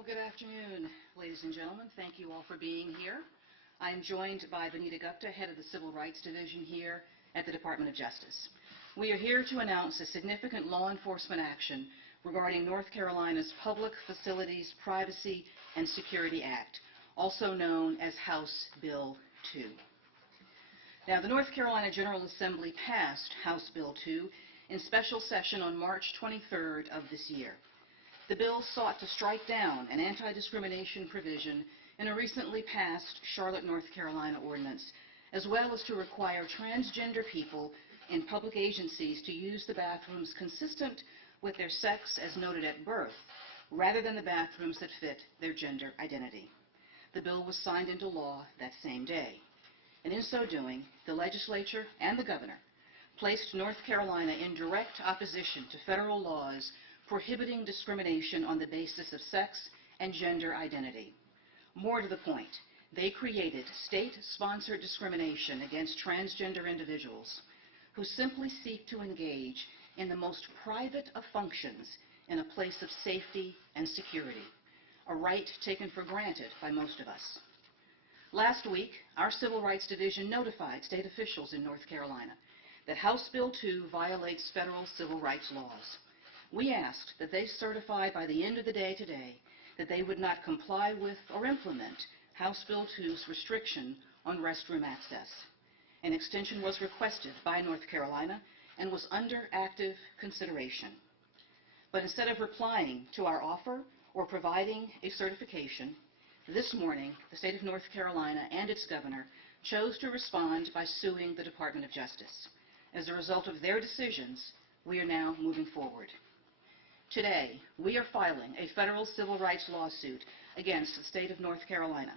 Well, good afternoon, ladies and gentlemen. Thank you all for being here. I am joined by Vanita Gupta, head of the Civil Rights Division here at the Department of Justice. We are here to announce a significant law enforcement action regarding North Carolina's Public Facilities Privacy and Security Act, also known as House Bill 2. Now, the North Carolina General Assembly passed House Bill 2 in special session on March 23rd of this year. The bill sought to strike down an anti-discrimination provision in a recently passed Charlotte, North Carolina ordinance, as well as to require transgender people in public agencies to use the bathrooms consistent with their sex as noted at birth, rather than the bathrooms that fit their gender identity. The bill was signed into law that same day. And in so doing, the legislature and the governor placed North Carolina in direct opposition to federal laws prohibiting discrimination on the basis of sex and gender identity. More to the point, they created state-sponsored discrimination against transgender individuals who simply seek to engage in the most private of functions in a place of safety and security, a right taken for granted by most of us. Last week, our Civil Rights Division notified state officials in North Carolina that House Bill 2 violates federal civil rights laws. We asked that they certify by the end of the day today that they would not comply with or implement House Bill 2's restriction on restroom access. An extension was requested by North Carolina and was under active consideration. But instead of replying to our offer or providing a certification, this morning the state of North Carolina and its governor chose to respond by suing the Department of Justice. As a result of their decisions, we are now moving forward. Today, we are filing a federal civil rights lawsuit against the state of North Carolina,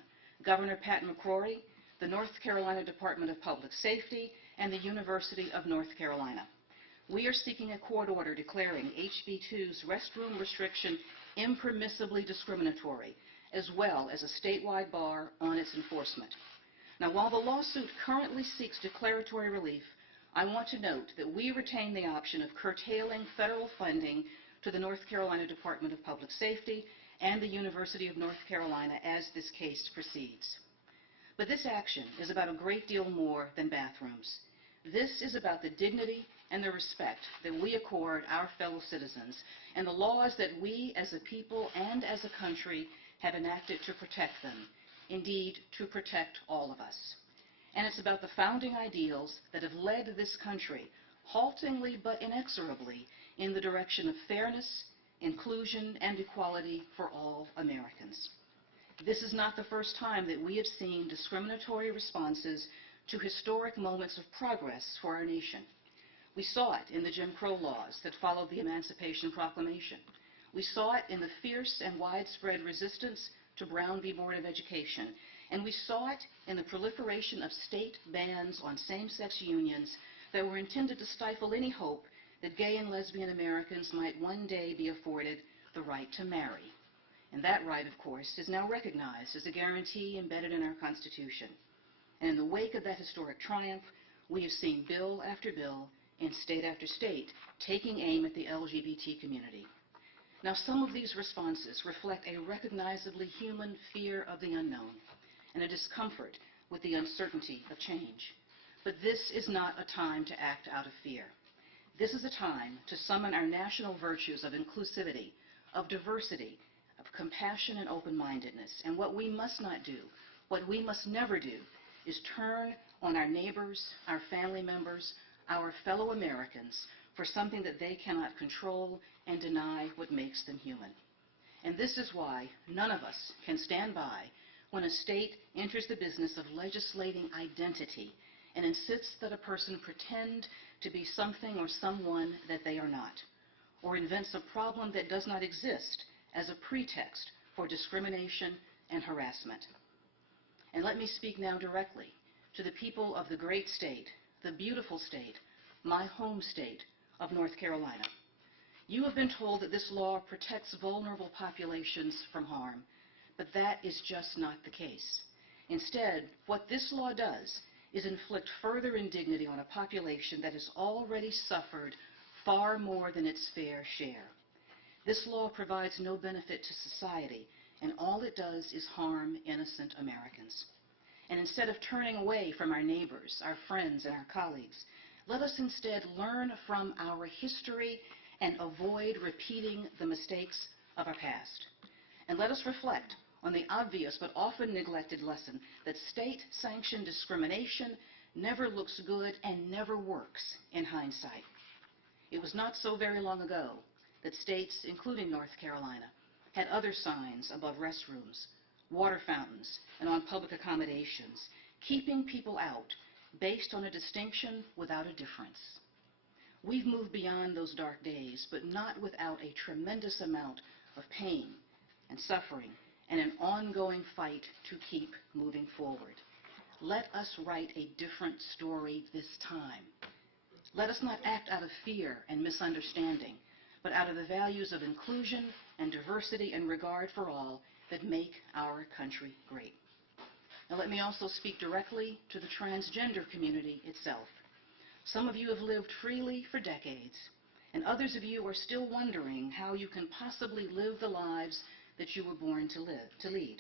Governor Pat McCrory, the North Carolina Department of Public Safety, and the University of North Carolina. We are seeking a court order declaring HB 2's restroom restriction impermissibly discriminatory, as well as a statewide bar on its enforcement. Now, while the lawsuit currently seeks declaratory relief, I want to note that we retain the option of curtailing federal funding to the North Carolina Department of Public Safety and the University of North Carolina as this case proceeds. But this action is about a great deal more than bathrooms. This is about the dignity and the respect that we accord our fellow citizens and the laws that we as a people and as a country have enacted to protect them, indeed, to protect all of us. And it's about the founding ideals that have led this country, haltingly but inexorably, in the direction of fairness, inclusion, and equality for all Americans. This is not the first time that we have seen discriminatory responses to historic moments of progress for our nation. We saw it in the Jim Crow laws that followed the Emancipation Proclamation. We saw it in the fierce and widespread resistance to Brown v. Board of Education, and we saw it in the proliferation of state bans on same-sex unions that were intended to stifle any hope that gay and lesbian Americans might one day be afforded the right to marry. And that right, of course, is now recognized as a guarantee embedded in our Constitution. And in the wake of that historic triumph, we have seen bill after bill in state after state taking aim at the LGBT community. Now, some of these responses reflect a recognizably human fear of the unknown and a discomfort with the uncertainty of change. But this is not a time to act out of fear. This is a time to summon our national virtues of inclusivity, of diversity, of compassion and open-mindedness. And what we must not do, what we must never do, is turn on our neighbors, our family members, our fellow Americans for something that they cannot control and deny what makes them human. And this is why none of us can stand by when a state enters the business of legislating identity and insists that a person pretend to be something or someone that they are not, or invents a problem that does not exist as a pretext for discrimination and harassment. And let me speak now directly to the people of the great state, the beautiful state, my home state of North Carolina. You have been told that this law protects vulnerable populations from harm, but that is just not the case. Instead, what this law does is inflict further indignity on a population that has already suffered far more than its fair share. This law provides no benefit to society and all it does is harm innocent Americans. And instead of turning away from our neighbors, our friends, and our colleagues, let us instead learn from our history and avoid repeating the mistakes of our past. And let us reflect on the obvious but often neglected lesson that state-sanctioned discrimination never looks good and never works in hindsight. It was not so very long ago that states, including North Carolina, had other signs above restrooms, water fountains, and on public accommodations, keeping people out based on a distinction without a difference. We've moved beyond those dark days, but not without a tremendous amount of pain and suffering and an ongoing fight to keep moving forward. Let us write a different story this time. Let us not act out of fear and misunderstanding, but out of the values of inclusion and diversity and regard for all that make our country great. Now, let me also speak directly to the transgender community itself. Some of you have lived freely for decades, and others of you are still wondering how you can possibly live the lives that you were born to lead.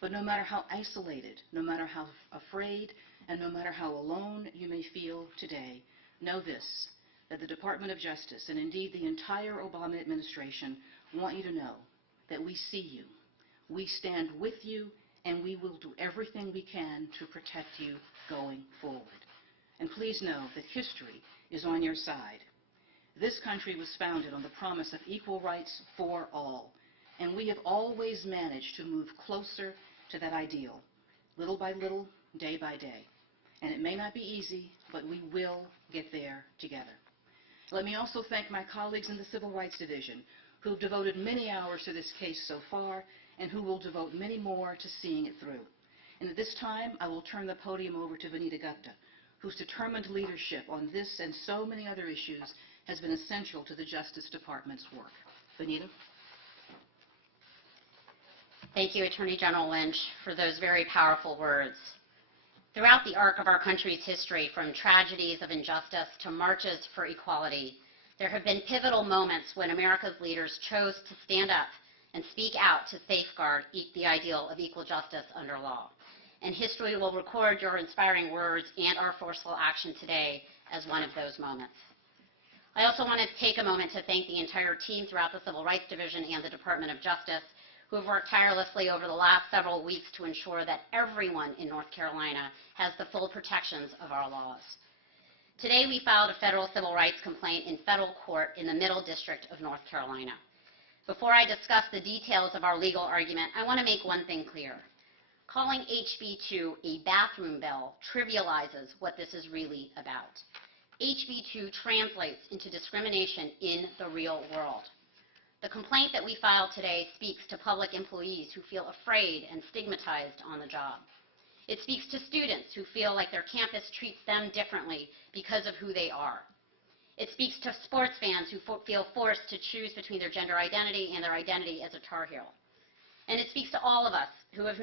But no matter how isolated, no matter how afraid, and no matter how alone you may feel today, know this, that the Department of Justice, and indeed the entire Obama administration, want you to know that we see you, we stand with you, and we will do everything we can to protect you going forward. And please know that history is on your side. This country was founded on the promise of equal rights for all, and we have always managed to move closer to that ideal, little by little, day by day. And it may not be easy, but we will get there together. Let me also thank my colleagues in the Civil Rights Division who have devoted many hours to this case so far and who will devote many more to seeing it through. And at this time, I will turn the podium over to Vanita Gupta, whose determined leadership on this and so many other issues has been essential to the Justice Department's work. Vanita? Thank you, Attorney General Lynch, for those very powerful words. Throughout the arc of our country's history, from tragedies of injustice to marches for equality, there have been pivotal moments when America's leaders chose to stand up and speak out to safeguard the ideal of equal justice under law. And history will record your inspiring words and our forceful action today as one of those moments. I also want to take a moment to thank the entire team throughout the Civil Rights Division and the Department of Justice who have worked tirelessly over the last several weeks to ensure that everyone in North Carolina has the full protections of our laws. Today we filed a federal civil rights complaint in federal court in the Middle District of North Carolina. Before I discuss the details of our legal argument, I want to make one thing clear. Calling HB 2 a bathroom bill trivializes what this is really about. HB 2 translates into discrimination in the real world. The complaint that we filed today speaks to public employees who feel afraid and stigmatized on the job. It speaks to students who feel like their campus treats them differently because of who they are. It speaks to sports fans who feel forced to choose between their gender identity and their identity as a Tar Heel. And it speaks to all of us who have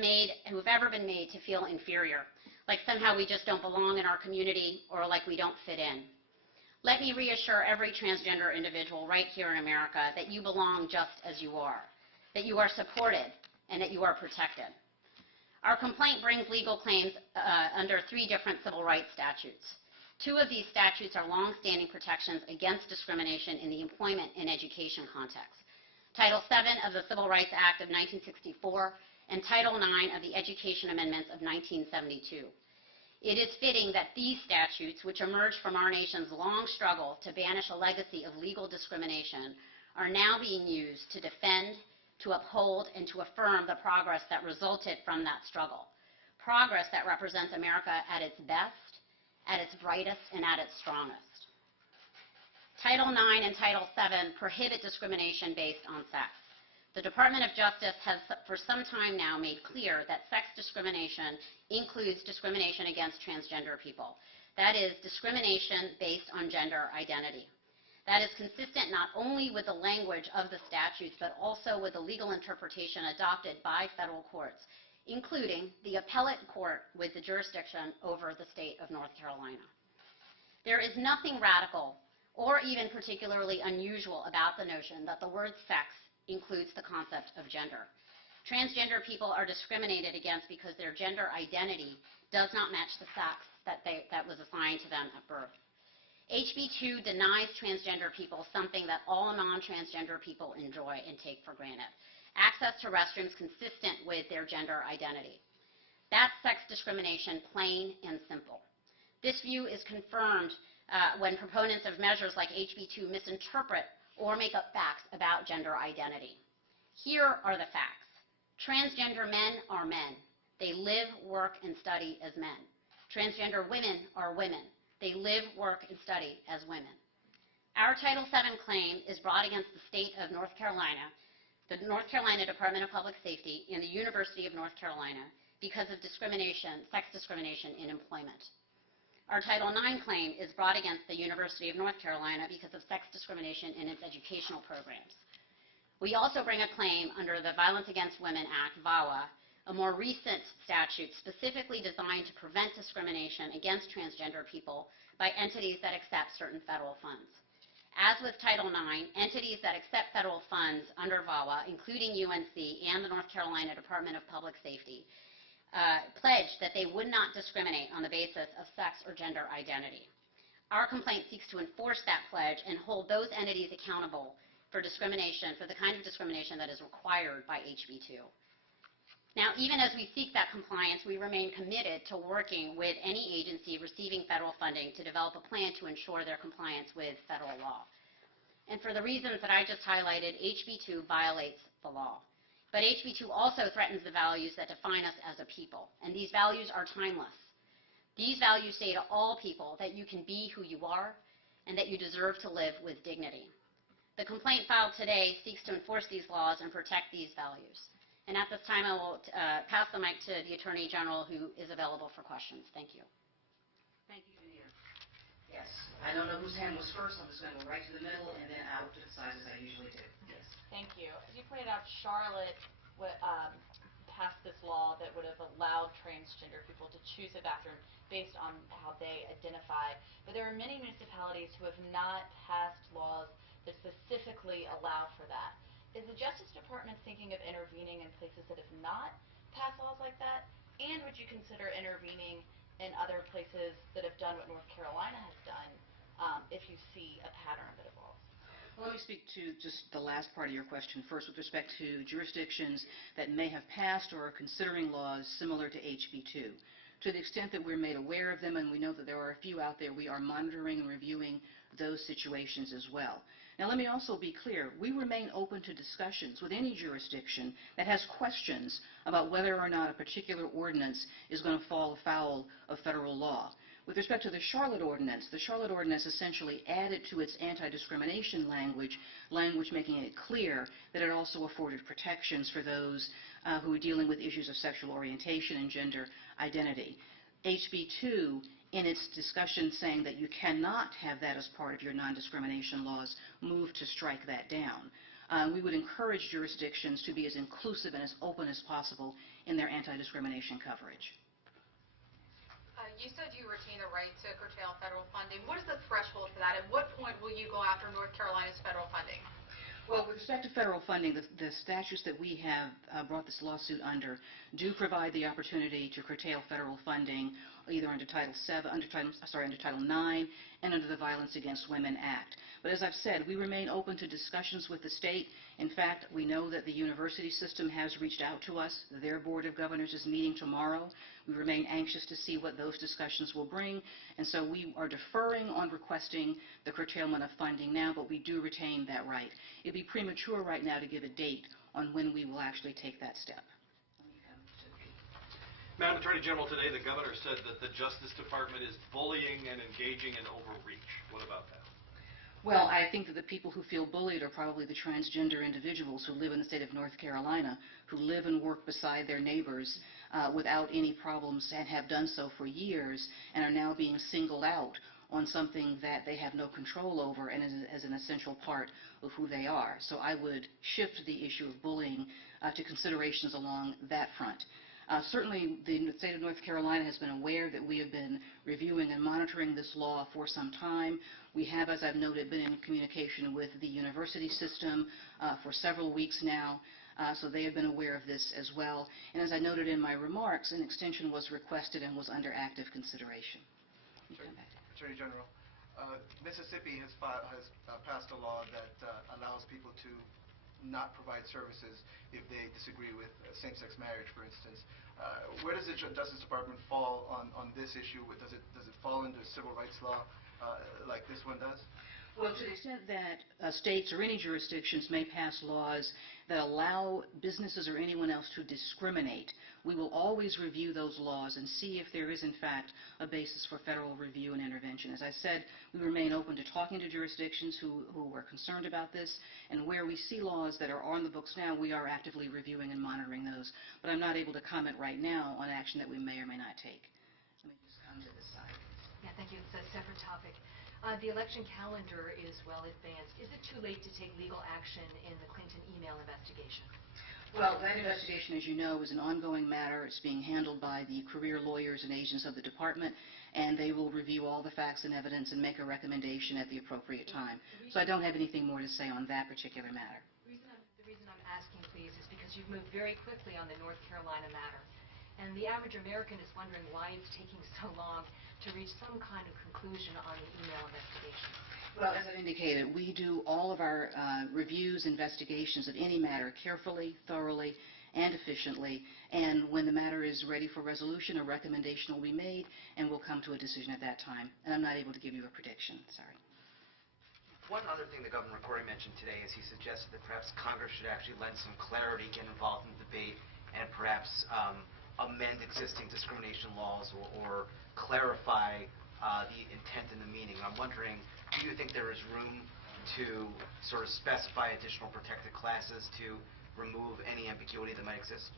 ever been made to feel inferior, like somehow we just don't belong in our community or like we don't fit in. Let me reassure every transgender individual right here in America that you belong just as you are, that you are supported, and that you are protected. Our complaint brings legal claims under 3 different civil rights statutes. 2 of these statutes are long-standing protections against discrimination in the employment and education context. Title VII of the Civil Rights Act of 1964 and Title IX of the Education Amendments of 1972. It is fitting that these statutes, which emerged from our nation's long struggle to banish a legacy of legal discrimination, are now being used to defend, to uphold, and to affirm the progress that resulted from that struggle. Progress that represents America at its best, at its brightest, and at its strongest. Title IX and Title VII prohibit discrimination based on sex. The Department of Justice has for some time now made clear that sex discrimination includes discrimination against transgender people. That is, discrimination based on gender identity. That is consistent not only with the language of the statutes, but also with the legal interpretation adopted by federal courts, including the appellate court with the jurisdiction over the state of North Carolina. There is nothing radical or even particularly unusual about the notion that the word sex includes the concept of gender. Transgender people are discriminated against because their gender identity does not match the sex that was assigned to them at birth. HB 2 denies transgender people something that all non-transgender people enjoy and take for granted: access to restrooms consistent with their gender identity. That's sex discrimination, plain and simple. This view is confirmed when proponents of measures like HB 2 misinterpret or make up facts about gender identity. Here are the facts. Transgender men are men. They live, work, and study as men. Transgender women are women. They live, work, and study as women. Our Title VII claim is brought against the state of North Carolina, the North Carolina Department of Public Safety, and the University of North Carolina because of discrimination, sex discrimination in employment. Our Title IX claim is brought against the University of North Carolina because of sex discrimination in its educational programs. We also bring a claim under the Violence Against Women Act, VAWA, a more recent statute specifically designed to prevent discrimination against transgender people by entities that accept certain federal funds. As with Title IX, entities that accept federal funds under VAWA, including UNC and the North Carolina Department of Public Safety, pledged that they would not discriminate on the basis of sex or gender identity. Our complaint seeks to enforce that pledge and hold those entities accountable for discrimination, for the kind of discrimination that is required by HB 2. Now, even as we seek that compliance, we remain committed to working with any agency receiving federal funding to develop a plan to ensure their compliance with federal law. And for the reasons that I just highlighted, HB 2 violates the law. But HB 2 also threatens the values that define us as a people, and these values are timeless. These values say to all people that you can be who you are and that you deserve to live with dignity. The complaint filed today seeks to enforce these laws and protect these values. And at this time, I will pass the mic to the Attorney General, who is available for questions. Thank you. Thank you, Janita. Yes, I don't know whose hand was first. I'm just going to go right to the middle and then out to the sides as I usually do. Yes. Thank you. As you pointed out, Charlotte passed this law that would have allowed transgender people to choose a bathroom based on how they identify. But there are many municipalities who have not passed laws that specifically allow for that. Is the Justice Department thinking of intervening in places that have not passed laws like that? And would you consider intervening in other places that have done what North Carolina has done if you see a pattern that evolves? Well, let me speak to just the last part of your question first with respect to jurisdictions that may have passed or are considering laws similar to HB 2. To the extent that we're made aware of them, and we know that there are a few out there, we are monitoring and reviewing those situations as well. Now, let me also be clear. We remain open to discussions with any jurisdiction that has questions about whether or not a particular ordinance is going to fall afoul of federal law. With respect to the Charlotte Ordinance essentially added to its anti-discrimination language making it clear that it also afforded protections for those who are dealing with issues of sexual orientation and gender identity. HB 2, in its discussion saying that you cannot have that as part of your non-discrimination laws, moved to strike that down. We would encourage jurisdictions to be as inclusive and as open as possible in their anti-discrimination coverage. You said you retain the right to curtail federal funding. What is the threshold for that? At what point will you go after North Carolina's federal funding? Well, with respect to federal funding, the statutes that we have brought this lawsuit under do provide the opportunity to curtail federal funding either under Title IX and under the Violence Against Women Act. But as I've said, we remain open to discussions with the state. In fact, we know that the university system has reached out to us. Their Board of Governors is meeting tomorrow. We remain anxious to see what those discussions will bring, and so we are deferring on requesting the curtailment of funding now, but we do retain that right. It'd be premature right now to give a date on when we will actually take that step. Madam Attorney General, today the governor said that the Justice Department is bullying and engaging in overreach. What about that? Well, I think that the people who feel bullied are probably the transgender individuals who live in the state of North Carolina, who live and work beside their neighbors without any problems and have done so for years and are now being singled out on something that they have no control over and as an essential part of who they are. So I would shift the issue of bullying to considerations along that front. Certainly, the state of North Carolina has been aware that we have been reviewing and monitoring this law for some time. We have, as I've noted, been in communication with the university system for several weeks now. so they have been aware of this as well. And as I noted in my remarks, an extension was requested and was under active consideration. Attorney General, Mississippi has passed a law that allows people to not provide services if they disagree with same-sex marriage, for instance. Where does the Justice Department fall on this issue? Does it fall into civil rights law like this one does? Well, to the extent that states or any jurisdictions may pass laws that allow businesses or anyone else to discriminate, we will always review those laws and see if there is, in fact, a basis for federal review and intervention. As I said, we remain open to talking to jurisdictions who are concerned about this, and where we see laws that are on the books now, we are actively reviewing and monitoring those. But I'm not able to comment right now on action that we may or may not take. Let me just come to this side. Yeah, thank you. It's a separate topic. The election calendar is well advanced. Is it too late to take legal action in the Clinton email investigation? Well, that investigation, as you know, is an ongoing matter. It's being handled by the career lawyers and agents of the department, and they will review all the facts and evidence and make a recommendation at the appropriate time. So I don't have anything more to say on that particular matter. The reason I'm asking, please, is because you've moved very quickly on the North Carolina matter. And the average American is wondering why it's taking so long to reach some kind of conclusion on the email investigation. Well, as I indicated, we do all of our reviews, investigations of any matter carefully, thoroughly, and efficiently. And when the matter is ready for resolution, a recommendation will be made, and we'll come to a decision at that time. And I'm not able to give you a prediction. Sorry. One other thing that Governor McCrory mentioned today is he suggested that perhaps Congress should actually lend some clarity, get involved in the debate, and perhaps amend existing discrimination laws or clarify the intent and the meaning. I'm wondering, do you think there is room to sort of specify additional protected classes to remove any ambiguity that might exist?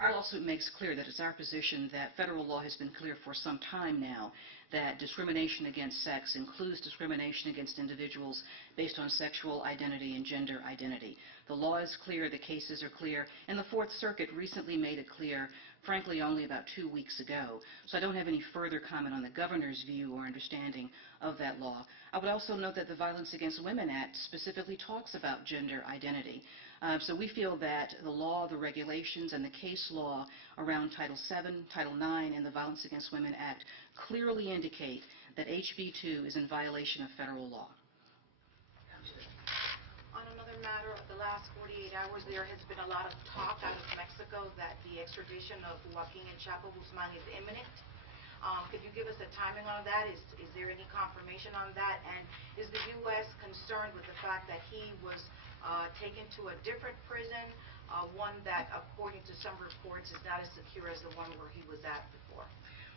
Our lawsuit makes clear that it's our position that federal law has been clear for some time now that discrimination against sex includes discrimination against individuals based on sexual identity and gender identity. The law is clear, the cases are clear, and the Fourth Circuit recently made it clear, frankly, only about 2 weeks ago. So I don't have any further comment on the governor's view or understanding of that law. I would also note that the Violence Against Women Act specifically talks about gender identity. So we feel that the law, the regulations, and the case law around Title VII, Title IX, and the Violence Against Women Act clearly indicate that HB 2 is in violation of federal law. On another matter, of the last 48 hours, there has been a lot of talk out of Mexico that the extradition of Joaquin El Chapo Guzman is imminent. Could you give us a timing on that? Is there any confirmation on that? And is the U.S. concerned with the fact that he was taken to a different prison, one that, according to some reports, is not as secure as the one where he was at before?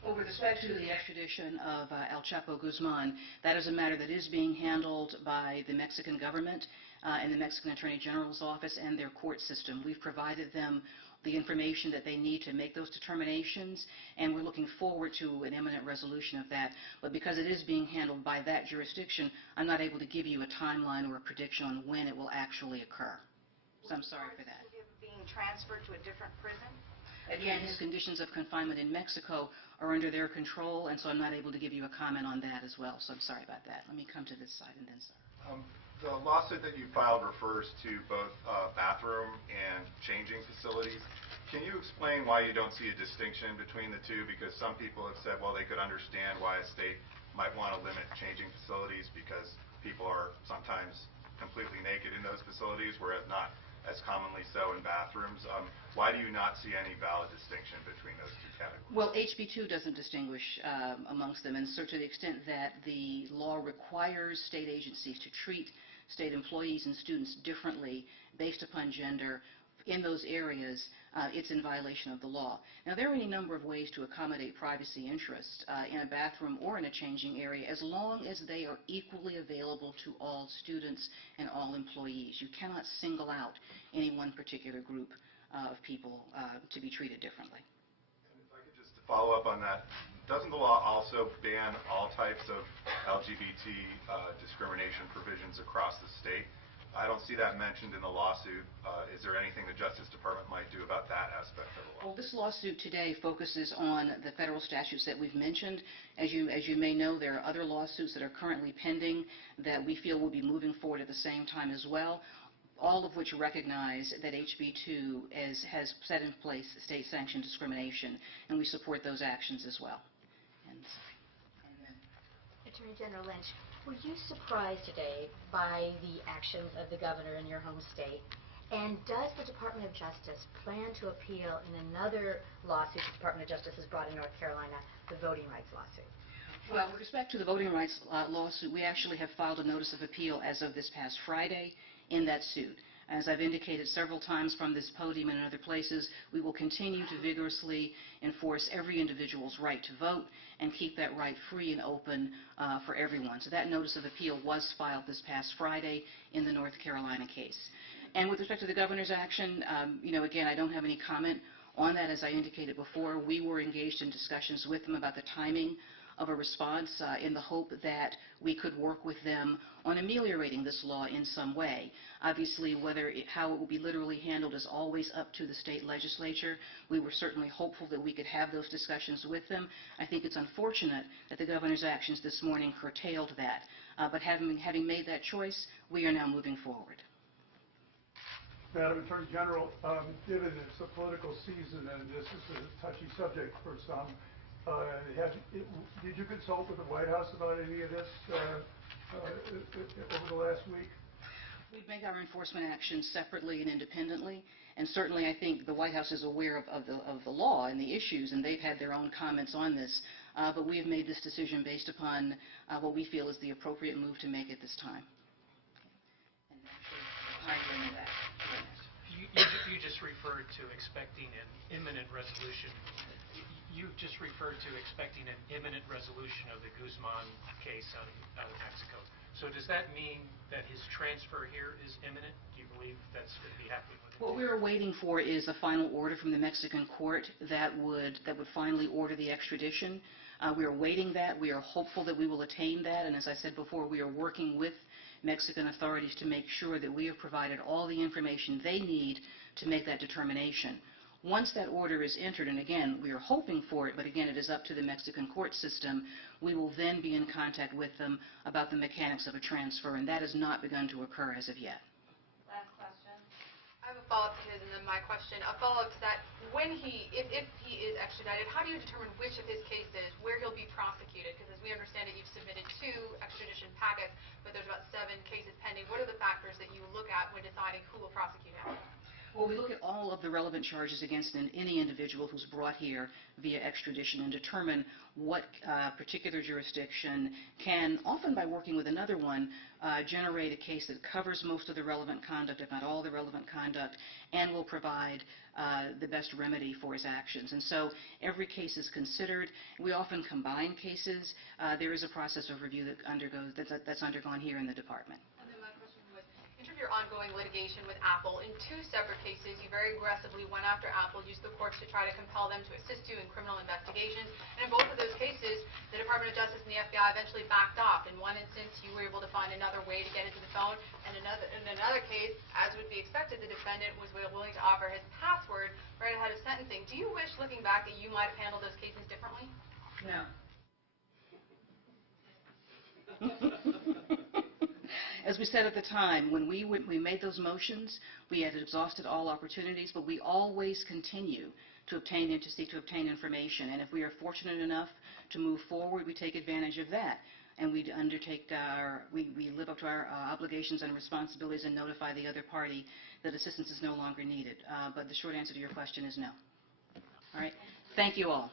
Well, with respect to the extradition of El Chapo Guzman, that is a matter that is being handled by the Mexican government and the Mexican Attorney General's office and their court system. We've provided them the information that they need to make those determinations, and we're looking forward to an imminent resolution of that. But because it is being handled by that jurisdiction, I'm not able to give you a timeline or a prediction on when it will actually occur. So I'm sorry for that. With him being transferred to a different prison? Again, his conditions of confinement in Mexico are under their control, and so I'm not able to give you a comment on that as well, so I'm sorry about that. Let me come to this side and then sorry. The lawsuit that you filed refers to both bathroom and changing facilities. Can you explain why you don't see a distinction between the two? Because some people have said, well, they could understand why a state might want to limit changing facilities because people are sometimes completely naked in those facilities, whereas not as commonly so in bathrooms. Why do you not see any valid distinction between those two categories? Well, HB 2 doesn't distinguish amongst them, and so to the extent that the law requires state agencies to treat state employees and students differently based upon gender in those areas, it's in violation of the law. Now, there are any number of ways to accommodate privacy interests in a bathroom or in a changing area as long as they are equally available to all students and all employees. You cannot single out any one particular group of people to be treated differently. And if I could just follow up on that, doesn't the law also ban all types of LGBT discrimination provisions across the state? I don't see that mentioned in the lawsuit. Is there anything the Justice Department might do about that aspect of the law? Well, this lawsuit today focuses on the federal statutes that we've mentioned. As you may know, there are other lawsuits that are currently pending that we feel will be moving forward at the same time as well. all of which recognize that HB 2 has set in place state-sanctioned discrimination, and we support those actions as well. Attorney General Lynch, were you surprised today by the actions of the governor in your home state? And does the Department of Justice plan to appeal in another lawsuit the Department of Justice has brought in North Carolina, the voting rights lawsuit? Well, with respect to the voting rights lawsuit, we actually have filed a notice of appeal as of this past Friday in that suit. As I've indicated several times from this podium and in other places, we will continue to vigorously enforce every individual's right to vote and keep that right free and open for everyone. So that notice of appeal was filed this past Friday in the North Carolina case. And with respect to the governor's action, again, I don't have any comment on that. As I indicated before, we were engaged in discussions with them about the timing of a response in the hope that we could work with them on ameliorating this law in some way. Obviously, how it will be literally handled is always up to the state legislature. We were certainly hopeful that we could have those discussions with them. I think it's unfortunate that the governor's actions this morning curtailed that. But having made that choice, we are now moving forward. Madam Attorney General, given it's a political season and this is a touchy subject for some, did you consult with the White House about any of this over the last week? We make our enforcement actions separately and independently, and certainly I think the White House is aware of the law and the issues, and they've had their own comments on this, but we have made this decision based upon what we feel is the appropriate move to make at this time. You just referred to expecting an imminent resolution. You just referred to expecting an imminent resolution of the Guzman case out of Mexico. So does that mean that his transfer here is imminent? Do you believe that's going to be happening within? What we're waiting for is a final order from the Mexican court that would finally order the extradition. We are awaiting that. We are hopeful that we will attain that. And as I said before, we are working with Mexican authorities to make sure that we have provided all the information they need to make that determination. Once that order is entered, and again, we are hoping for it, but again, it is up to the Mexican court system, we will then be in contact with them about the mechanics of a transfer, and that has not begun to occur as of yet. Last question. I have a follow-up to his and then my question. A follow-up to that, if he is extradited, how do you determine which of his cases, where he'll be prosecuted? Because as we understand it, you've submitted 2 extradition packets, but there's about 7 cases pending. What are the factors that you look at when deciding who will prosecute him? Well, we look at all of the relevant charges against any individual who's brought here via extradition and determine what particular jurisdiction can, often by working with another one, generate a case that covers most of the relevant conduct, if not all the relevant conduct, and will provide the best remedy for his actions. And so every case is considered. We often combine cases. There is a process of review that's undergone here in the department. In terms of your ongoing litigation with Apple, in 2 separate cases, you very aggressively went after Apple, used the courts to try to compel them to assist you in criminal investigations. And in both of those cases, the Department of Justice and the FBI eventually backed off. In one instance, you were able to find another way to get into the phone. And in another case, as would be expected, the defendant was willing to offer his password right ahead of sentencing. Do you wish, looking back, that you might have handled those cases differently? No. As we said at the time, when we made those motions, we had exhausted all opportunities, but we always continue to seek to obtain information. And if we are fortunate enough to move forward, we take advantage of that. And we live up to our obligations and responsibilities and notify the other party that assistance is no longer needed. But the short answer to your question is no. All right? Thank you all.